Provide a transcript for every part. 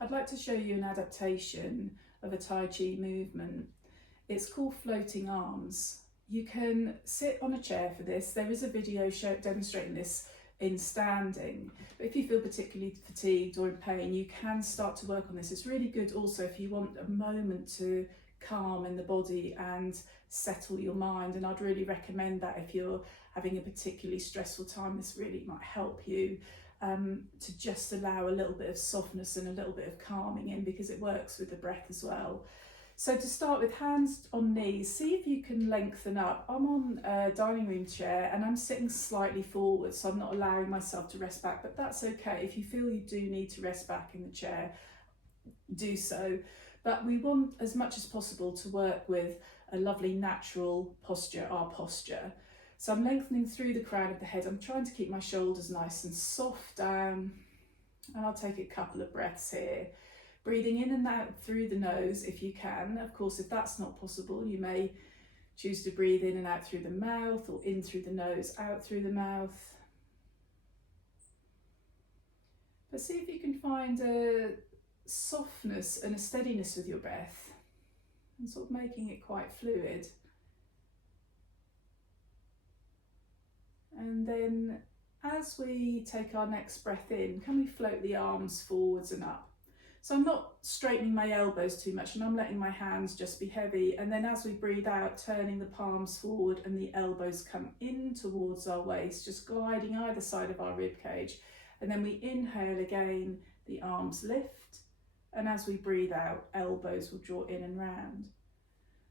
I'd like to show you an adaptation of a Tai Chi movement. It's called floating arms. You can sit on a chair for this. There is a video demonstrating this in standing. But if you feel particularly fatigued or in pain, you can start to work on this. It's really good also if you want a moment to calm in the body and settle your mind. And I'd really recommend that if you're having a particularly stressful time. This really might help you to just allow a little bit of softness and a little bit of calming in, because it works with the breath as well. So to start with, hands on knees, see if you can lengthen up. I'm on a dining room chair and I'm sitting slightly forward, so I'm not allowing myself to rest back, but that's okay. If you feel you do need to rest back in the chair, do so. But we want as much as possible to work with a lovely natural posture, our posture. So I'm lengthening through the crown of the head. I'm trying to keep my shoulders nice and soft down. And I'll take a couple of breaths here. Breathing in and out through the nose if you can. Of course, if that's not possible, you may choose to breathe in and out through the mouth, or in through the nose, out through the mouth. But see if you can find a softness and a steadiness with your breath, and sort of making it quite fluid. And then as we take our next breath in, can we float the arms forwards and up? So I'm not straightening my elbows too much, and I'm letting my hands just be heavy. And then as we breathe out, turning the palms forward and the elbows come in towards our waist, just gliding either side of our rib cage. And then we inhale again, the arms lift. And as we breathe out, elbows will draw in and round.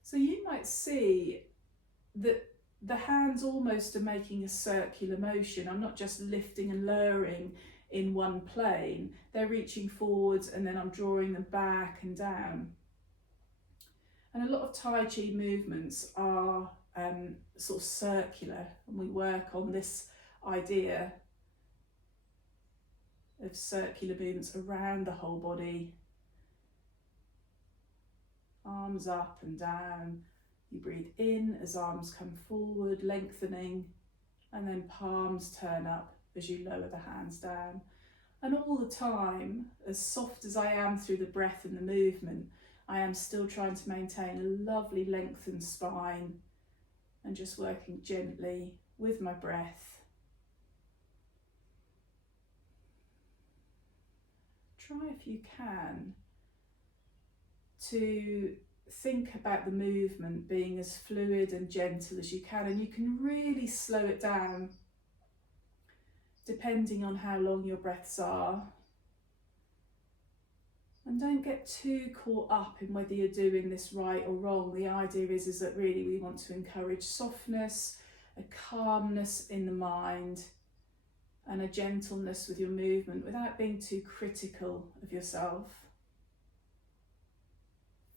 So you might see that the hands almost are making a circular motion. I'm not just lifting and lowering in one plane. They're reaching forwards and then I'm drawing them back and down. And a lot of Tai Chi movements are sort of circular, and we work on this idea of circular movements around the whole body. Arms up and down. You breathe in as arms come forward, lengthening, and then palms turn up as you lower the hands down. And all the time, as soft as I am through the breath and the movement, I am still trying to maintain a lovely lengthened spine and just working gently with my breath. Try, if you can, to think about the movement being as fluid and gentle as you can, and you can really slow it down depending on how long your breaths are. And don't get too caught up in whether you're doing this right or wrong. The idea is that really we want to encourage softness, a calmness in the mind, and a gentleness with your movement without being too critical of yourself.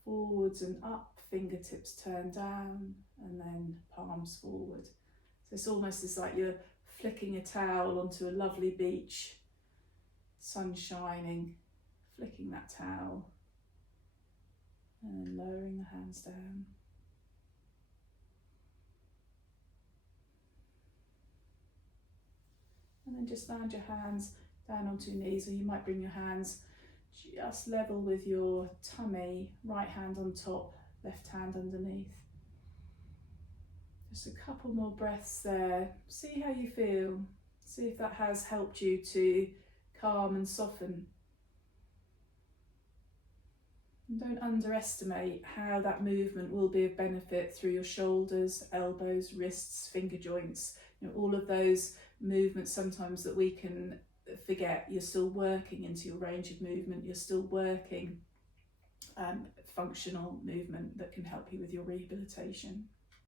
Forwards and up, fingertips turn down, and then palms forward. So it's almost as like you're flicking a towel onto a lovely beach, sun shining, flicking that towel, and then lowering the hands down. And then just land your hands down onto your knees, or you might bring your hands just level with your tummy, right hand on top, left hand underneath. Just a couple more breaths there. See how you feel. See if that has helped you to calm and soften. And don't underestimate how that movement will be of benefit through your shoulders, elbows, wrists, finger joints. You know, all of those movements sometimes that we can forget. You're still working into your range of movement. You're still working functional movement that can help you with your rehabilitation.